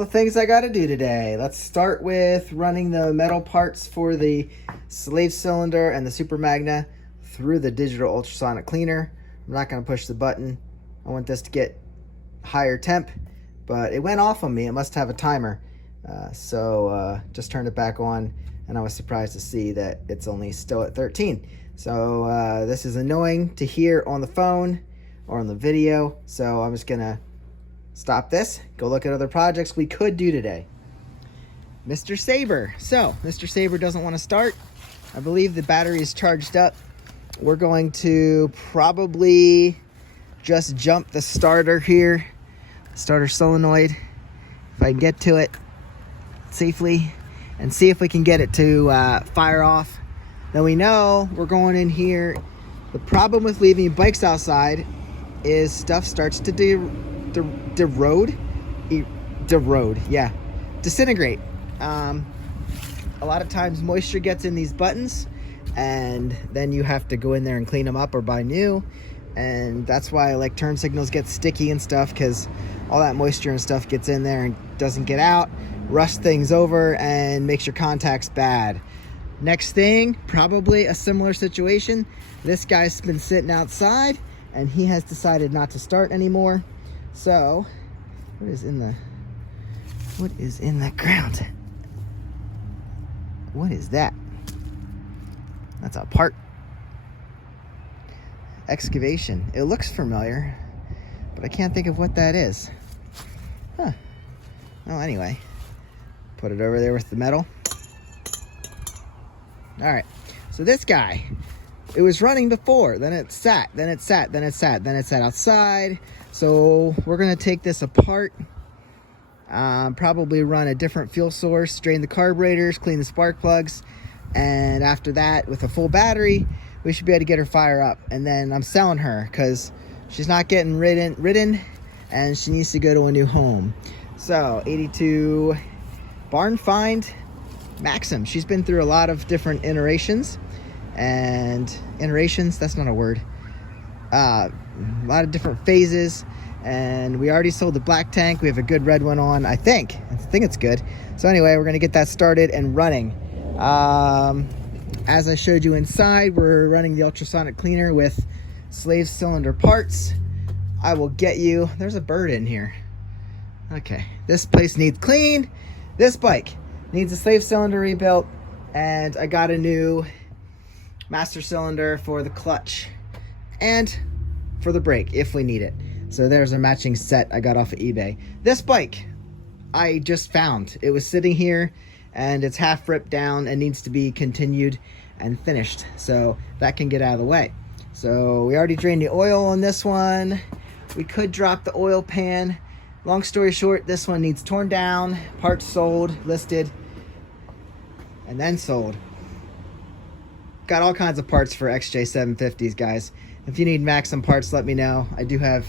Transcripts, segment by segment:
the things I got to do today. Let's start with running the metal parts for the slave cylinder and the Super Magna through the digital ultrasonic cleaner. I'm not going to push the button. I want this to get higher temp, but it went off on me. It must have a timer. So just turned it back on, and I was surprised to see that it's only still at 13. So this is annoying to hear on the phone or on the video. So I'm just going to stop this, go look at other projects we could do today. Mr. Saber. So, Mr. Saber doesn't want to start. I believe the battery is charged up. We're going to probably just jump the starter here, starter solenoid, if I can get to it safely, and see if we can get it to fire off. Now we know we're going in here. The problem with leaving bikes outside is stuff starts to disintegrate. A lot of times moisture gets in these buttons, and then you have to go in there and clean them up or buy new. And that's why like turn signals get sticky and stuff, because all that moisture and stuff gets in there and doesn't get out, rusts things over, and makes your contacts bad. Next thing, probably a similar situation. This guy's been sitting outside and he has decided not to start anymore. So what is in the ground? What is that? That's a part. Excavation. It looks familiar, but I can't think of what that is. Huh. Well, anyway, put it over there with the metal. All right. So this guy, it was running before, then it sat, then it sat, then it sat, then it sat outside. So we're gonna take this apart, probably run a different fuel source, drain the carburetors, clean the spark plugs, and after that, with a full battery, we should be able to get her fire up. And then I'm selling her because she's not getting ridden, and she needs to go to a new home. So 82 barn find Maxim. She's been through a lot of different iterations, that's not a word. A lot of different phases, and we already sold the black tank. We have a good red one on, I think it's good. So anyway, we're gonna get that started and running. As I showed you inside, we're running the ultrasonic cleaner with slave cylinder parts. I will get you, there's a bird in here. Okay, this place needs clean. This bike needs a slave cylinder rebuilt, and I got a new master cylinder for the clutch and for the brake if we need it. So there's a matching set I got off of eBay. This bike I just found. It was sitting here and it's half ripped down and needs to be continued and finished, so that can get out of the way. So we already drained the oil on this one. We could drop the oil pan. Long story short, this one needs torn down, parts sold, listed, and then sold. Got all kinds of parts for XJ750s, guys. If you need Maxim parts, let me know. I do have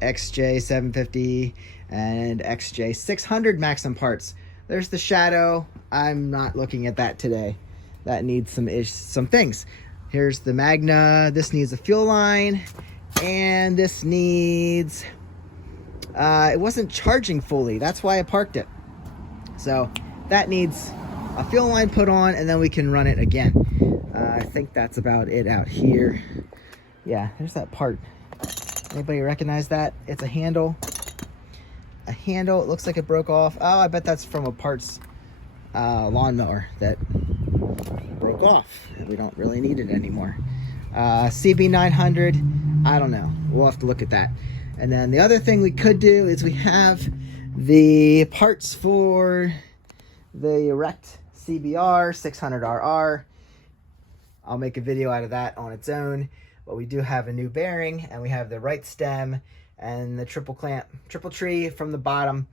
XJ750 and XJ600 Maxim parts. There's the Shadow. I'm not looking at that today. That needs some things. Here's the Magna. This needs a fuel line, and this needs it wasn't charging fully. That's why I parked it. So that needs a fuel line put on, and then we can run it again. I think that's about it out here. Yeah, there's that part. Anybody recognize that? It's a handle. A handle. It looks like it broke off. Oh, I bet that's from a parts lawnmower that broke off. We don't really need it anymore. CB900. I don't know. We'll have to look at that. And then the other thing we could do is we have the parts for the Erect CBR 600RR. I'll make a video out of that on its own, but we do have a new bearing, and we have the right stem and the triple tree from the bottom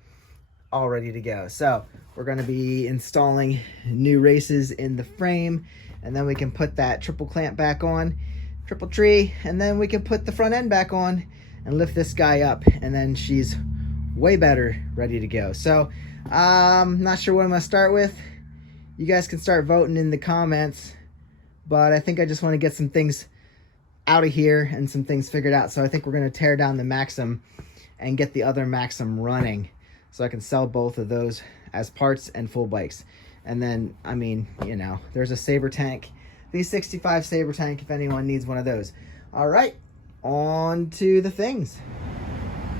all ready to go. So we're going to be installing new races in the frame, and then we can put that triple clamp back on, triple tree, and then we can put the front end back on and lift this guy up, and then she's way better ready to go. So I'm not sure what I'm going to start with. You guys can start voting in the comments, but I think I just want to get some things out of here and some things figured out. So I think we're going to tear down the Maxim and get the other Maxim running. so I can sell both of those as parts and full bikes. And then, I mean, you know, there's a Saber tank, the 65 Saber tank, if anyone needs one of those. All right, on to the things.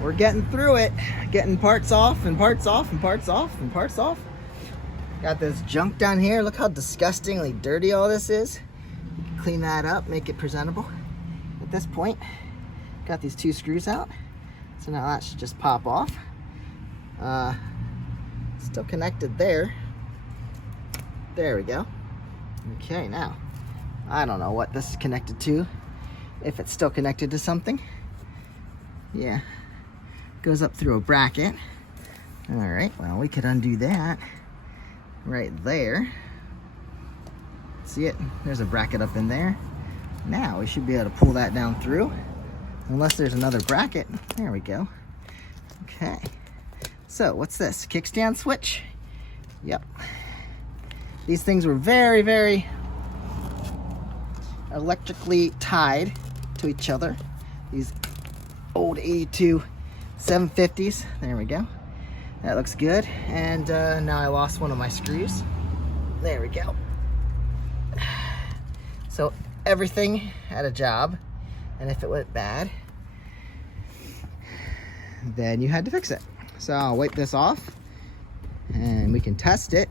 We're getting through it, getting parts off and parts off and parts off and parts off. Got this junk down here. Look how disgustingly dirty all this is. You can clean that up, make it presentable. At this point, got these 2 screws out. So now that should just pop off. Still connected there. There we go. Okay, now, I don't know what this is connected to. If it's still connected to something. Yeah, goes up through a bracket. All right, well, we could undo that right there. See it? There's a bracket up in there. Now we should be able to pull that down through. Unless there's another bracket. There we go. Okay. So, what's this? Kickstand switch? Yep. These things were very, very electrically tied to each other. These old 82 750s. There we go. That looks good. And now I lost one of my screws. There we go. So everything had a job. And if it went bad, then you had to fix it. So I'll wipe this off and we can test it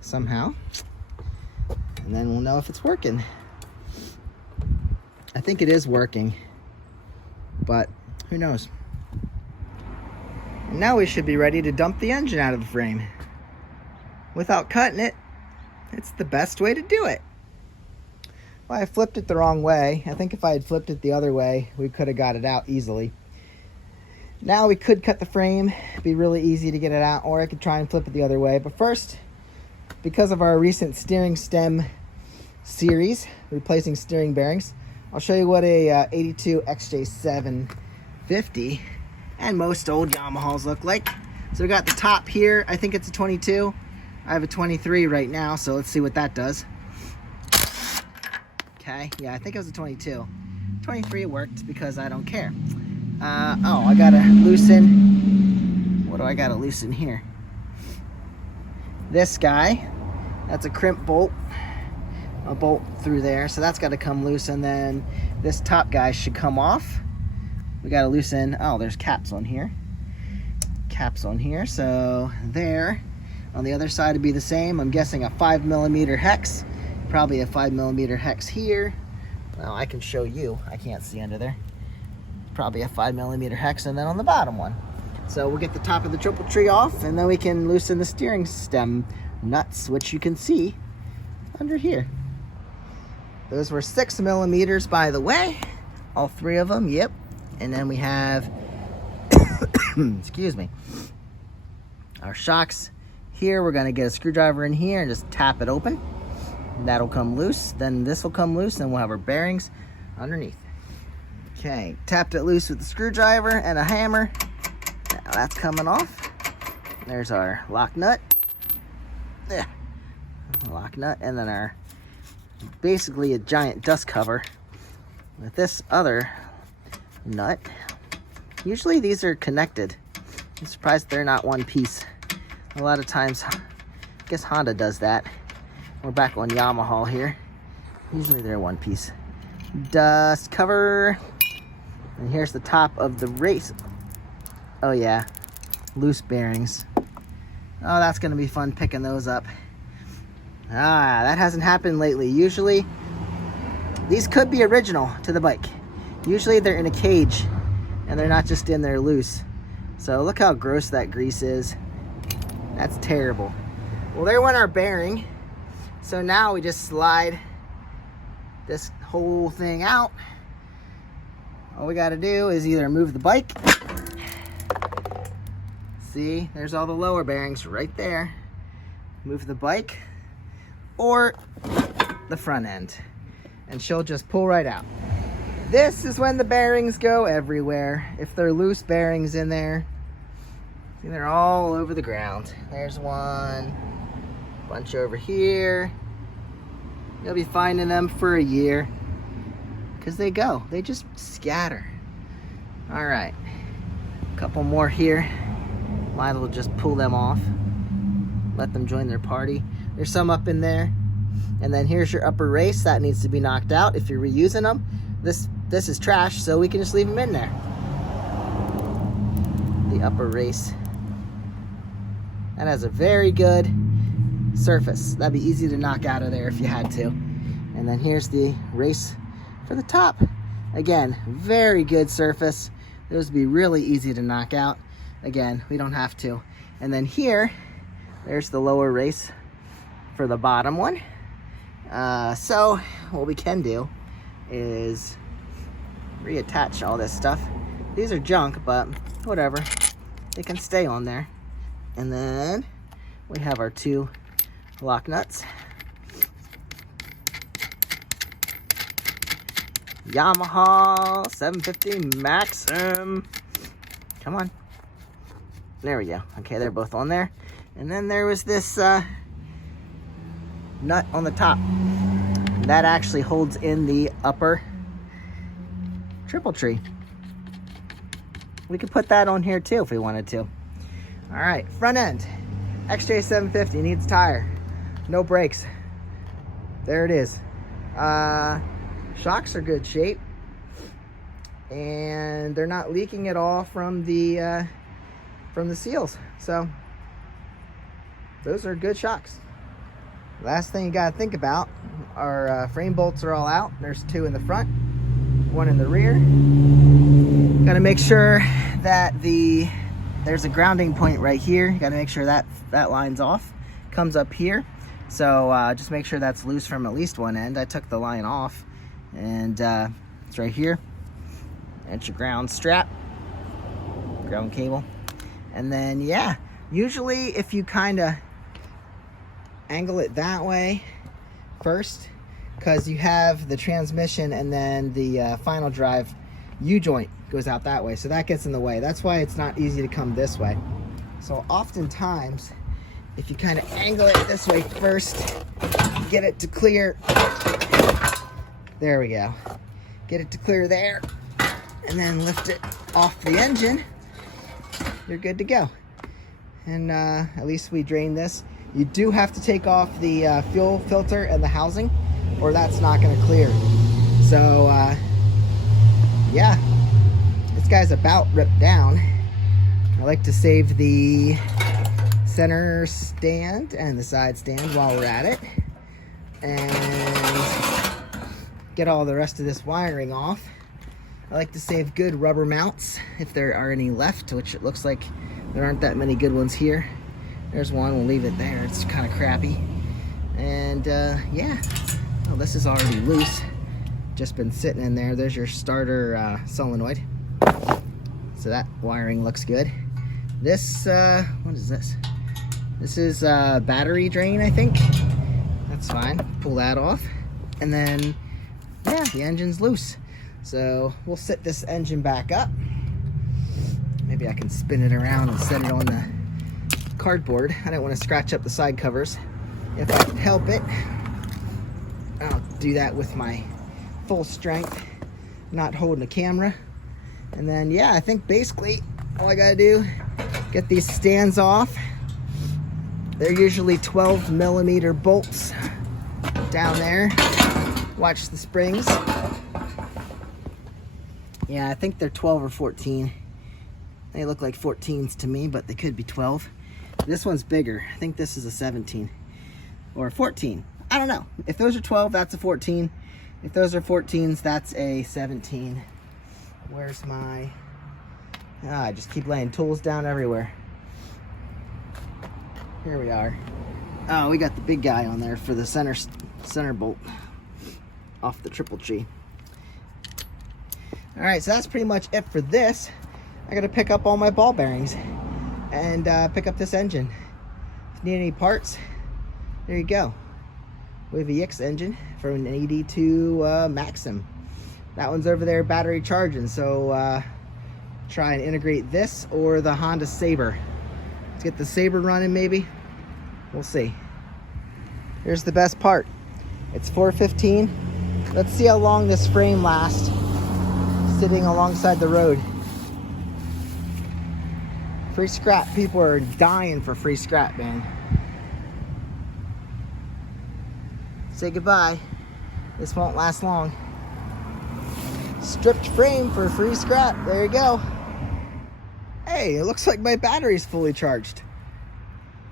somehow, and then we'll know if it's working. I think it is working, but who knows? And now we should be ready to dump the engine out of the frame without cutting it. It's the best way to do it. Well, I flipped it the wrong way. I think if I had flipped it the other way, we could have got it out easily. Now we could cut the frame. It'd be really easy to get it out, or I could try and flip it the other way. But first, because of our recent steering stem series, replacing steering bearings, I'll show you what a 82 XJ750 and most old Yamahas look like. So we got the top here. I think it's a 22. I have a 23 right now, so let's see what that does. Okay, yeah, I think it was a 22. 23 worked because I don't care. Oh, I gotta loosen. What do I gotta loosen here? This guy, that's a crimp bolt. A bolt through there, so that's gotta come loose, and then this top guy should come off. We gotta loosen, oh, there's caps on here. Caps on here, so there. On the other side would be the same. I'm guessing a 5mm hex. Probably a 5mm hex here. Well, I can show you. I can't see under there. Probably a 5mm hex, and then on the bottom one. So we'll get the top of the triple tree off, and then we can loosen the steering stem nuts, which you can see under here. Those were 6mm, by the way. All 3 of them, yep. And then we have, excuse me, our shocks. Here, we're gonna get a screwdriver in here and just tap it open. That'll come loose, then this will come loose, and we'll have our bearings underneath. Okay, tapped it loose with the screwdriver and a hammer. Now that's coming off. There's our lock nut. Yeah, lock nut, and then our, basically a giant dust cover with this other nut. Usually these are connected. I'm surprised they're not one piece. A lot of times, I guess Honda does that. We're back on Yamaha here. Usually they're one piece. Dust cover. And here's the top of the race. Oh yeah, loose bearings. Oh, that's gonna be fun picking those up. Ah, that hasn't happened lately. Usually, these could be original to the bike. Usually they're in a cage and they're not just in there loose. So look how gross that grease is. That's terrible. Well, there went our bearing. So now we just slide this whole thing out. All we gotta do is either move the bike. See, there's all the lower bearings right there. Move the bike or the front end, and she'll just pull right out. This is when the bearings go everywhere. If they're loose bearings in there, see, they're all over the ground. There's one, bunch over here. You'll be finding them for a year because they just scatter. All right, Couple more here. Might as well just pull them off. Let them join their party. There's some up in there. And then here's your upper race. That needs to be knocked out if you're reusing them. This is trash, so we can just leave them in there. The upper race. That has a very good surface. That'd be easy to knock out of there if you had to. And then here's the race for the top. Again, very good surface. Those would be really easy to knock out. Again, we don't have to. And then here, there's the lower race for the bottom one. So what we can do is reattach all this stuff. These are junk, but whatever. They can stay on there. And then we have our 2 lock nuts. Yamaha 750 Maxim. Come on. There we go. Okay, they're both on there. And then there was this nut on the top. That actually holds in the upper triple tree. We could put that on here too if we wanted to. All right, front end. XJ750 needs tire. No brakes. There it is. Shocks are good shape. And they're not leaking at all from the seals. So those are good shocks. Last thing you gotta think about, our frame bolts are all out. There's 2 in the front, 1 in the rear. Gotta make sure that there's a grounding point right here. You gotta make sure that line's off, comes up here. So just make sure that's loose from at least one end. I took the line off, and it's right here. That's your ground strap, ground cable. And then, yeah, usually if you kind of angle it that way first, because you have the transmission and then the final drive U-joint goes out that way, so that gets in the way. That's why it's not easy to come this way. So oftentimes, if you kind of angle it this way first, get it to clear. There we go. Get it to clear there, and then lift it off the engine. You're good to go. And at least we drained this. You do have to take off the fuel filter and the housing, or that's not going to clear. So yeah, this guy's about ripped down. I like to save the center stand and the side stand while we're at it, and get all the rest of this wiring off. I like to save good rubber mounts if there are any left, which it looks like there aren't that many good ones here. There's one, we'll leave it there. It's kind of crappy. And yeah, oh, this is already loose. Just been sitting in there. There's your starter solenoid. So that wiring looks good. This, what is this? This is battery drain, I think. That's fine. Pull that off. And then, yeah, the engine's loose. So we'll set this engine back up. Maybe I can spin it around and set it on the cardboard. I don't want to scratch up the side covers. If I can help it, I'll do that with my full strength, not holding the camera. And then, yeah, I think basically all I gotta do, get these stands off. They're usually 12mm bolts down there. Watch the springs. Yeah, I think they're 12 or 14. They look like 14s to me, but they could be 12. This one's bigger. I think this is a 17 or a 14. I don't know. If those are 12, that's a 14. If those are 14s, that's a 17. Where's my... I just keep laying tools down everywhere. Here we are. Oh, we got the big guy on there for the center bolt off the triple tree. All right, so that's pretty much it for this. I got to pick up all my ball bearings and pick up this engine. If you need any parts, there you go. We have a Yix engine from an 82 Maxim. That one's over there battery charging, so try and integrate this or the Honda Sabre. Let's get the Sabre running maybe. We'll see. Here's the best part. It's 415. Let's see how long this frame lasts sitting alongside the road. Free scrap. People are dying for free scrap, man. Say goodbye. This won't last long. Stripped frame for free scrap. There you go. Hey, it looks like my battery's fully charged.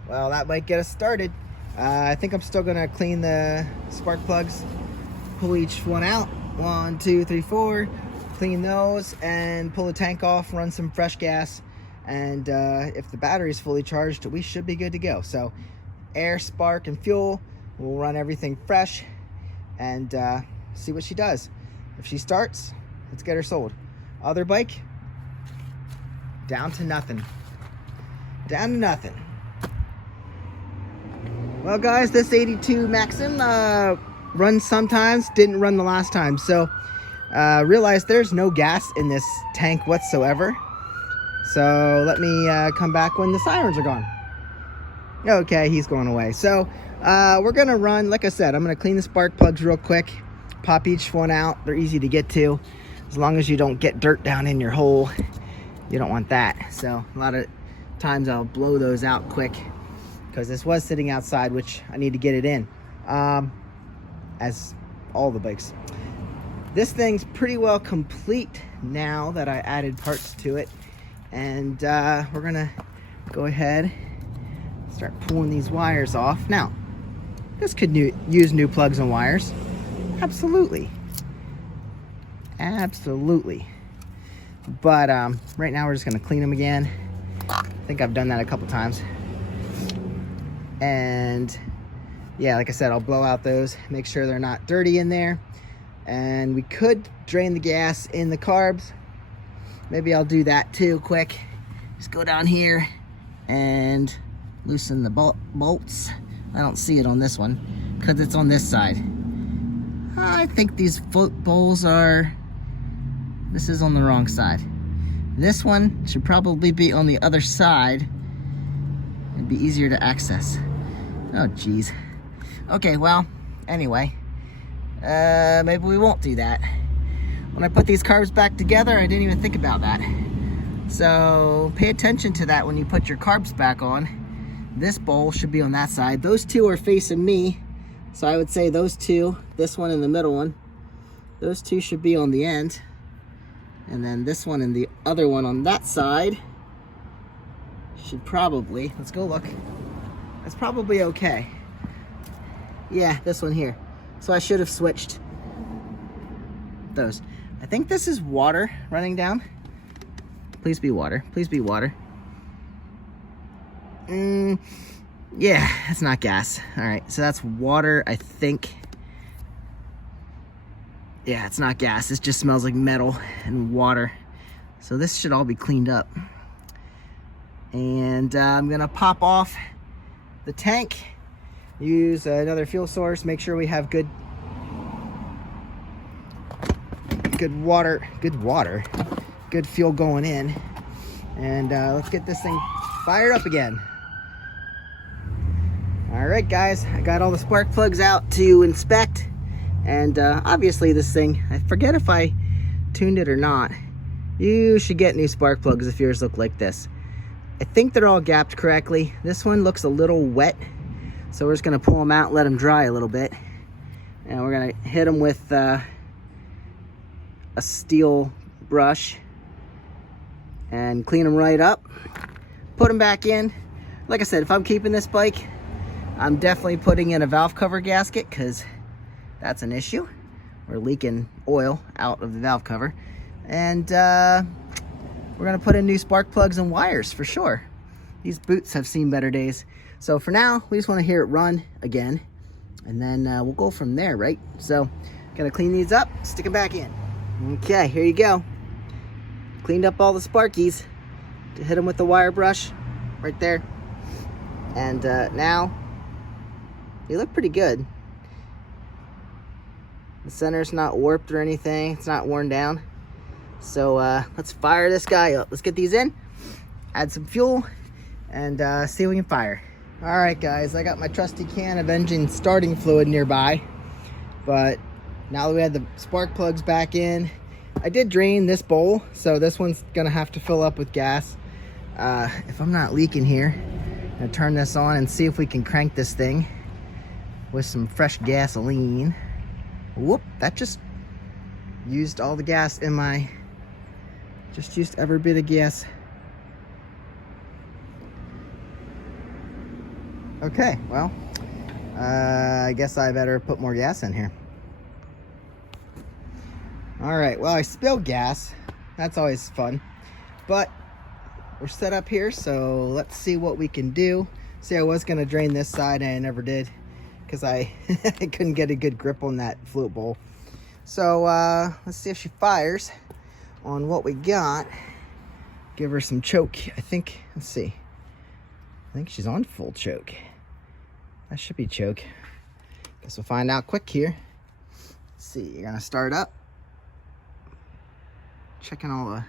Well, that might get us started. I think I'm still gonna clean the spark plugs, pull each one out. 1, 2, 3, 4. Clean those and pull the tank off, run some fresh gas. And if the battery's fully charged, we should be good to go. So air, spark, and fuel. We'll run everything fresh and see what she does. If she starts, let's get her sold. Other bike, down to nothing. Down to nothing. Well, guys, this 82 Maxim runs sometimes, didn't run the last time. So realized there's no gas in this tank whatsoever. So let me come back when the sirens are gone. Okay, he's going away. So we're gonna run, like I said, I'm gonna clean the spark plugs real quick, pop each one out. They're easy to get to, as long as you don't get dirt down in your hole. You don't want that. So a lot of times I'll blow those out quick, because this was sitting outside, which I need to get it in, as all the bikes. This thing's pretty well complete now that I added parts to it. And we're gonna go ahead, start pulling these wires off. Now, this could use new plugs and wires. Absolutely. Absolutely. But right now we're just gonna clean them again. I think I've done that a couple times. And yeah, like I said, I'll blow out those, make sure they're not dirty in there. And we could drain the gas in the carbs. Maybe I'll do that too quick. Just go down here and loosen the bolts. I don't see it on this one because it's on this side. I think these foot bowls are, this is on the wrong side. This one should probably be on the other side. It'd be easier to access. Oh geez. Okay, well, anyway, maybe we won't do that. When I put these carbs back together, I didn't even think about that. So pay attention to that when you put your carbs back on. This bowl should be on that side. Those two are facing me. So I would say those two, this one and the middle one, those two should be on the end. And then this one and the other one on that side should probably, let's go look. That's probably okay. Yeah, this one here. So I should have switched those. I think this is water running down. Please be water. Please be water. Yeah, it's not gas. All right, so that's water, I think. Yeah, it's not gas. It just smells like metal and water. So this should all be cleaned up. And I'm gonna pop off the tank, use another fuel source, make sure we have good water, good fuel going in. And let's get this thing fired up again. All right, guys, I got all the spark plugs out to inspect. And obviously this thing, I forget if I tuned it or not. You should get new spark plugs if yours look like this. I think they're all gapped correctly. This one looks a little wet, so we're just gonna pull them out, let them dry a little bit. And we're gonna hit them with a steel brush and clean them right up. Put them back in. Like I said, if I'm keeping this bike, I'm definitely putting in a valve cover gasket, because that's an issue. We're leaking oil out of the valve cover. And we're gonna put in new spark plugs and wires for sure. These boots have seen better days. So for now, we just wanna hear it run again, and then we'll go from there, right? So, gonna clean these up, stick them back in. Okay, here you go. Cleaned up all the sparkies. To hit them with the wire brush right there. And now, they look pretty good. The center's not warped or anything. It's not worn down. So let's fire this guy up. Let's get these in, add some fuel, and see if we can fire. All right, guys, I got my trusty can of engine starting fluid nearby. But now that we had the spark plugs back in, I did drain this bowl, so this one's gonna have to fill up with gas. if I'm not leaking here, I'm gonna turn this on and see if we can crank this thing with some fresh gasoline. Whoop, that just used all the gas in my, just used every bit of gas. Okay, well, I guess I better put more gas in here. All right, well, I spilled gas. That's always fun. But we're set up here, so let's see what we can do. See, I was gonna drain this side and I never did because I couldn't get a good grip on that fluid bowl. So let's see if she fires on what we got. Give her some choke, I think. Let's see. I think she's on full choke. That should be choke. Guess we'll find out quick here. Let's see, you're gonna start up. Checking all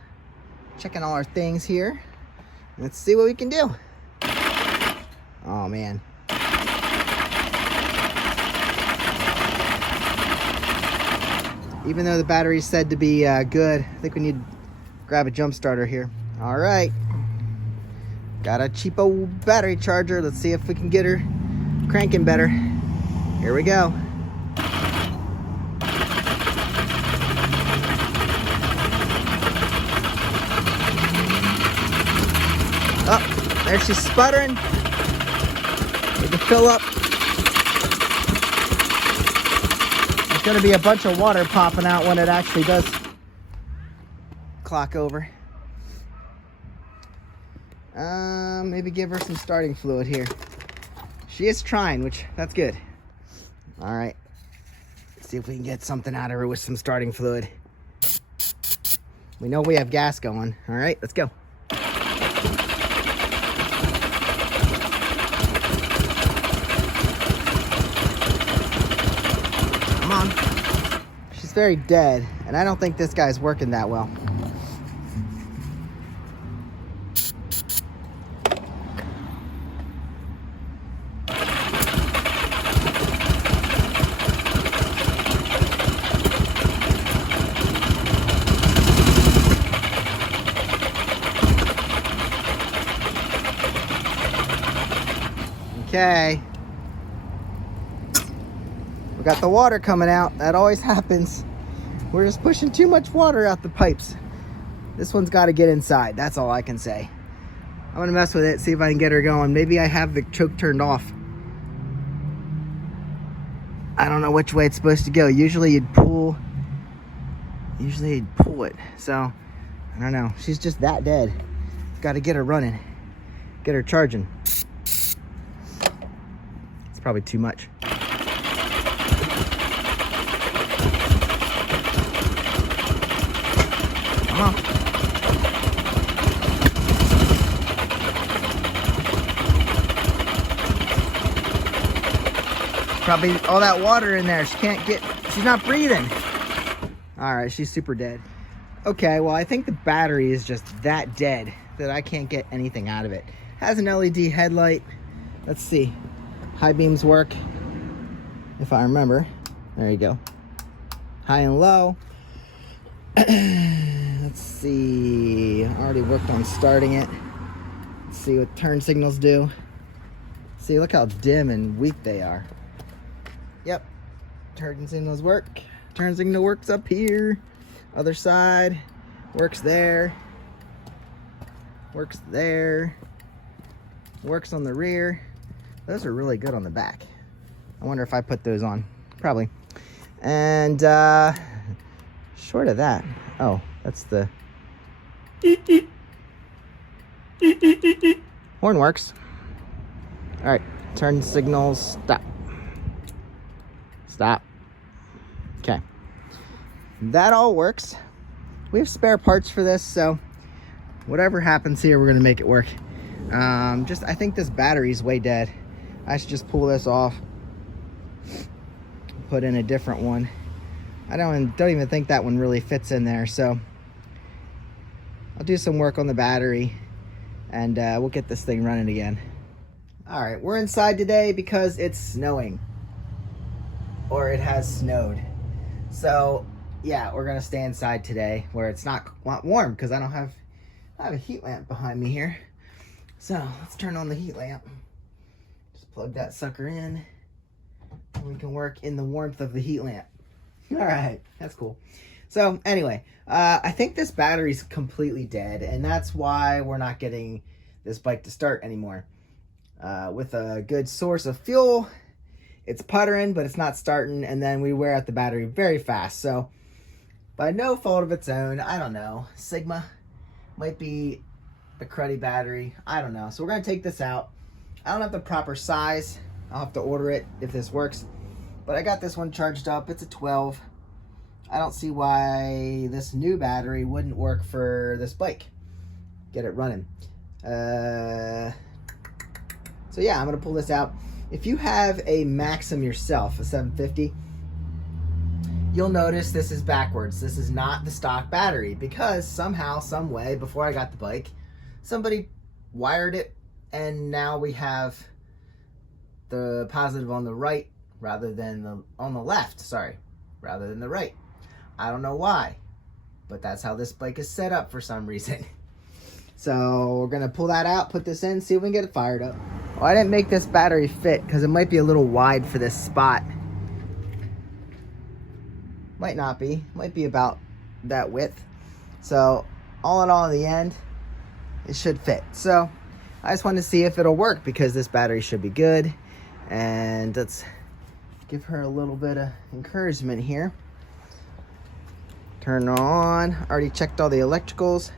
our things here. Let's see what we can do. Oh man. Even though the battery's said to be good, I think we need to grab a jump starter here. All right. Got a cheapo battery charger. Let's see if we can get her cranking better. Here we go. Oh, there she's sputtering. Need to fill up. There's gonna be a bunch of water popping out when it actually does clock over. Maybe give her some starting fluid here. She is trying, which that's good. All right, let's see if we can get something out of her with some starting fluid. We know we have gas going. All right, let's go. Come on. She's very dead, and I don't think this guy's working that well. Okay. We got the water coming out. That always happens. We're just pushing too much water out the pipes. This one's got to get inside. That's all I can say. I'm going to mess with it, see if I can get her going. Maybe I have the choke turned off. I don't know which way it's supposed to go. Usually you'd pull it. So, I don't know. She's just that dead. Got to get her running. Get her charging. It's probably too much. Come on. Probably all that water in there. She's not breathing. All right, she's super dead. Okay, well, I think the battery is just that dead that I can't get anything out of it. Has an LED headlight. Let's see. High beams work, if I remember. There you go. High and low. Let's see. I already worked on starting it. Let's see what turn signals do. See, look how dim and weak they are. Yep. Turn signals work. Turn signal works up here. Other side. Works there. Works there. Works on the rear. Those are really good on the back. I wonder if I put those on. Probably. And short of that. Oh, that's the horn works. All right, turn signals, stop. Stop. Okay. That all works. We have spare parts for this, so whatever happens here, we're gonna make it work. I think this battery's way dead. I should just pull this off, put in a different one. I don't even think that one really fits in there, so I'll do some work on the battery and we'll get this thing running again. All right, we're inside today because it's snowing, or it has snowed. So yeah, we're gonna stay inside today where it's not warm because I have a heat lamp behind me here. So let's turn on the heat lamp. Just plug that sucker in, and we can work in the warmth of the heat lamp. All right, that's cool. So anyway, I think this battery's completely dead, and that's why we're not getting this bike to start anymore. With a good source of fuel, it's puttering, but it's not starting, and then we wear out the battery very fast. So by no fault of its own, I don't know, Sigma might be a cruddy battery, I don't know. So we're gonna take this out. I don't have the proper size. I'll have to order it if this works, but I got this one charged up. It's a 12. I don't see why this new battery wouldn't work for this bike. Get it running. So yeah, I'm gonna pull this out. If you have a Maxim yourself, a 750, you'll notice this is backwards. This is not the stock battery, because somehow, some way, before I got the bike, somebody wired it, and now we have the positive on the right rather than on the left, rather than the right. I don't know why, but that's how this bike is set up for some reason. So we're gonna pull that out, put this in, see if we can get it fired up. Well, I didn't make this battery fit because it might be a little wide for this spot. Might not be, might be about that width. So all in all, in the end, it should fit. So I just wanted to see if it'll work, because this battery should be good. And let's give her a little bit of encouragement here. Turn on. Already checked all the electricals.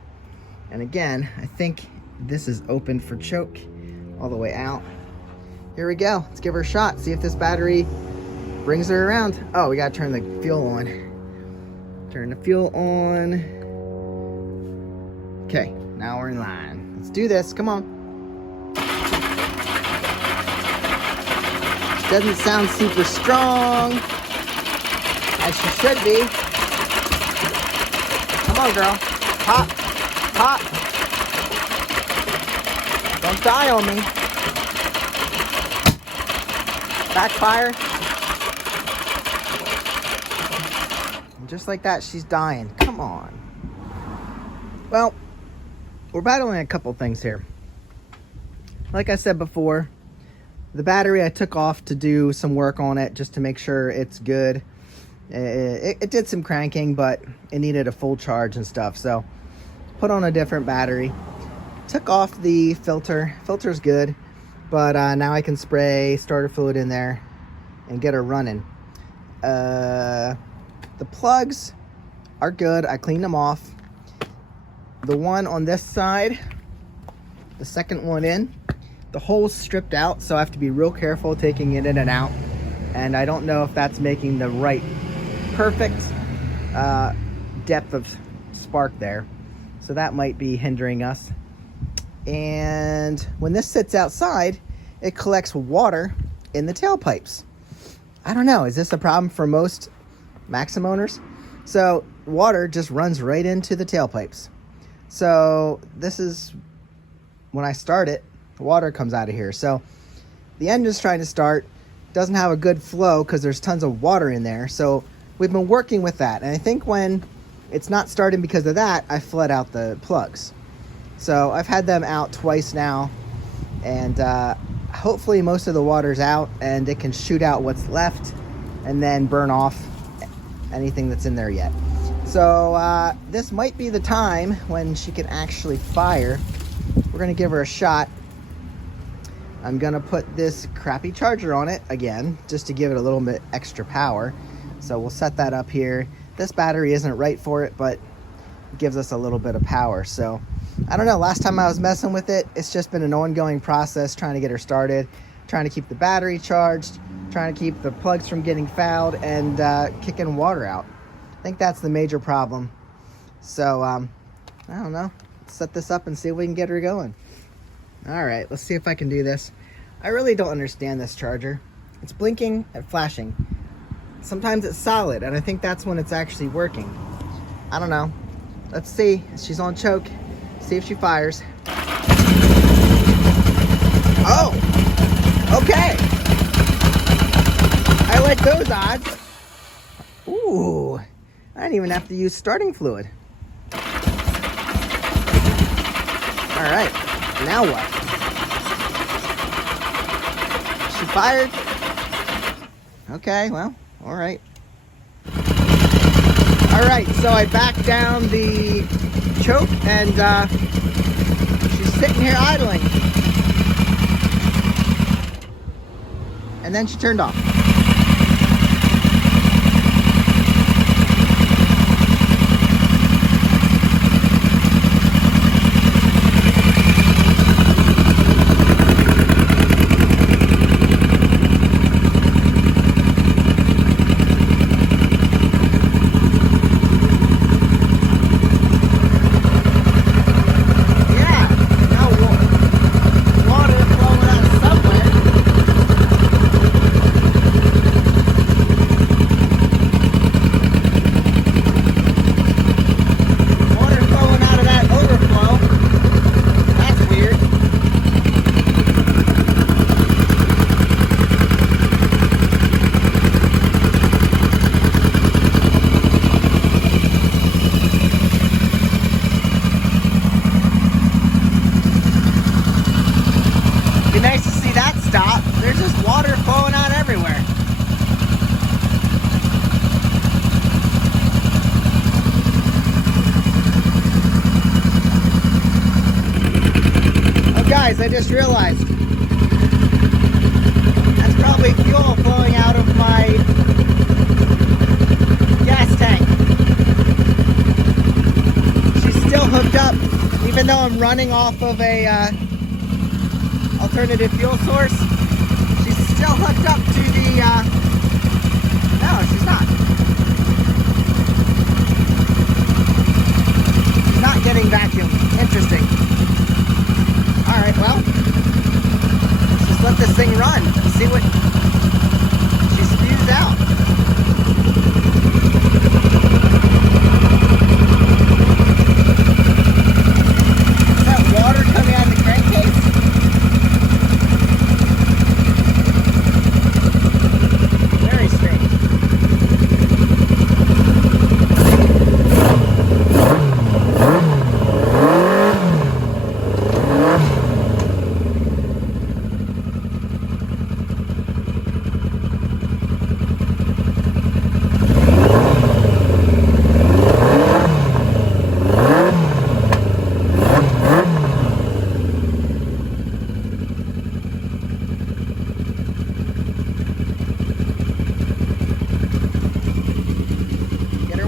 And again, I think this is open for choke all the way out. Here we go. Let's give her a shot. See if this battery brings her around. Oh, we gotta turn the fuel on. Turn the fuel on. Okay, now we're in line. Let's do this. Come on. Doesn't sound super strong, as she should be. Come on, girl. Pop. Pop. Don't die on me. Backfire. And just like that, she's dying. Come on. Well, we're battling a couple things here. Like I said before, the battery I took off to do some work on it just to make sure it's good. It did some cranking, but it needed a full charge and stuff. So put on a different battery. Took off the filter. Filter's good, but now I can spray starter fluid in there and get her running. The plugs are good. I cleaned them off. The one on this side, the second one in, the hole's stripped out, so I have to be real careful taking it in and out. And I don't know if that's making the right perfect depth of spark there. So that might be hindering us. And when this sits outside, it collects water in the tailpipes. I don't know, is this a problem for most Maxim owners? So water just runs right into the tailpipes. So this is, when I start it, water comes out of here. So the engine's trying to start, doesn't have a good flow because there's tons of water in there. So we've been working with that. And I think when it's not starting because of that, I flood out the plugs. So I've had them out twice now, and hopefully most of the water's out and it can shoot out what's left and then burn off anything that's in there yet. So this might be the time when she can actually fire. We're gonna give her a shot. I'm gonna put this crappy charger on it again, just to give it a little bit extra power. So we'll set that up here. This battery isn't right for it, but it gives us a little bit of power. So I don't know, last time I was messing with it, it's just been an ongoing process trying to get her started, trying to keep the battery charged, trying to keep the plugs from getting fouled, and kicking water out. I think that's the major problem. So I don't know, let's set this up and see if we can get her going. All right, let's see if I can do this. I really don't understand this charger. It's blinking and flashing. Sometimes it's solid, and I think that's when it's actually working. I don't know. Let's see. She's on choke. See if she fires. Oh! Okay! I like those odds. Ooh. I didn't even have to use starting fluid. All right. Now what? fired. Okay, well, all right. All right, so I backed down the choke, and she's sitting here idling. And then she turned off. Nice to see that stop. There's just water flowing out everywhere. Oh guys, I just realized that's probably fuel flowing out of my gas tank. She's still hooked up, even though I'm running off of a alternative fuel source. She's still hooked up to the, no, she's not. She's not getting vacuum. Interesting. Alright, well, let's just let this thing run and see what she spews out. Is that water coming out of the crankcase?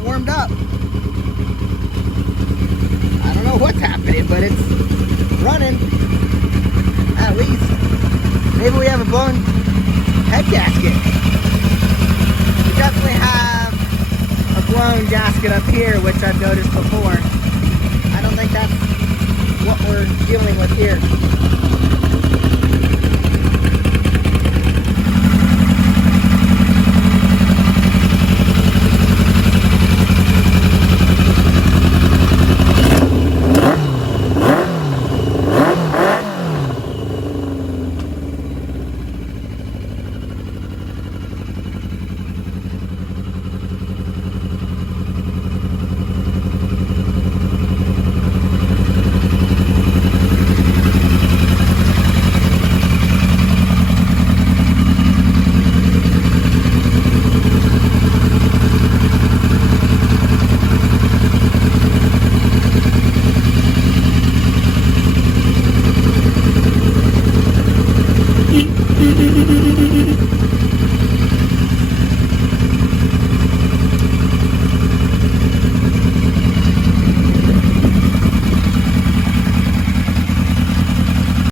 Warmed up. I don't know what's happening, but it's running. At least. Maybe we have a blown head gasket. We definitely have a blown gasket up here, which I've noticed before. I don't think that's what we're dealing with here.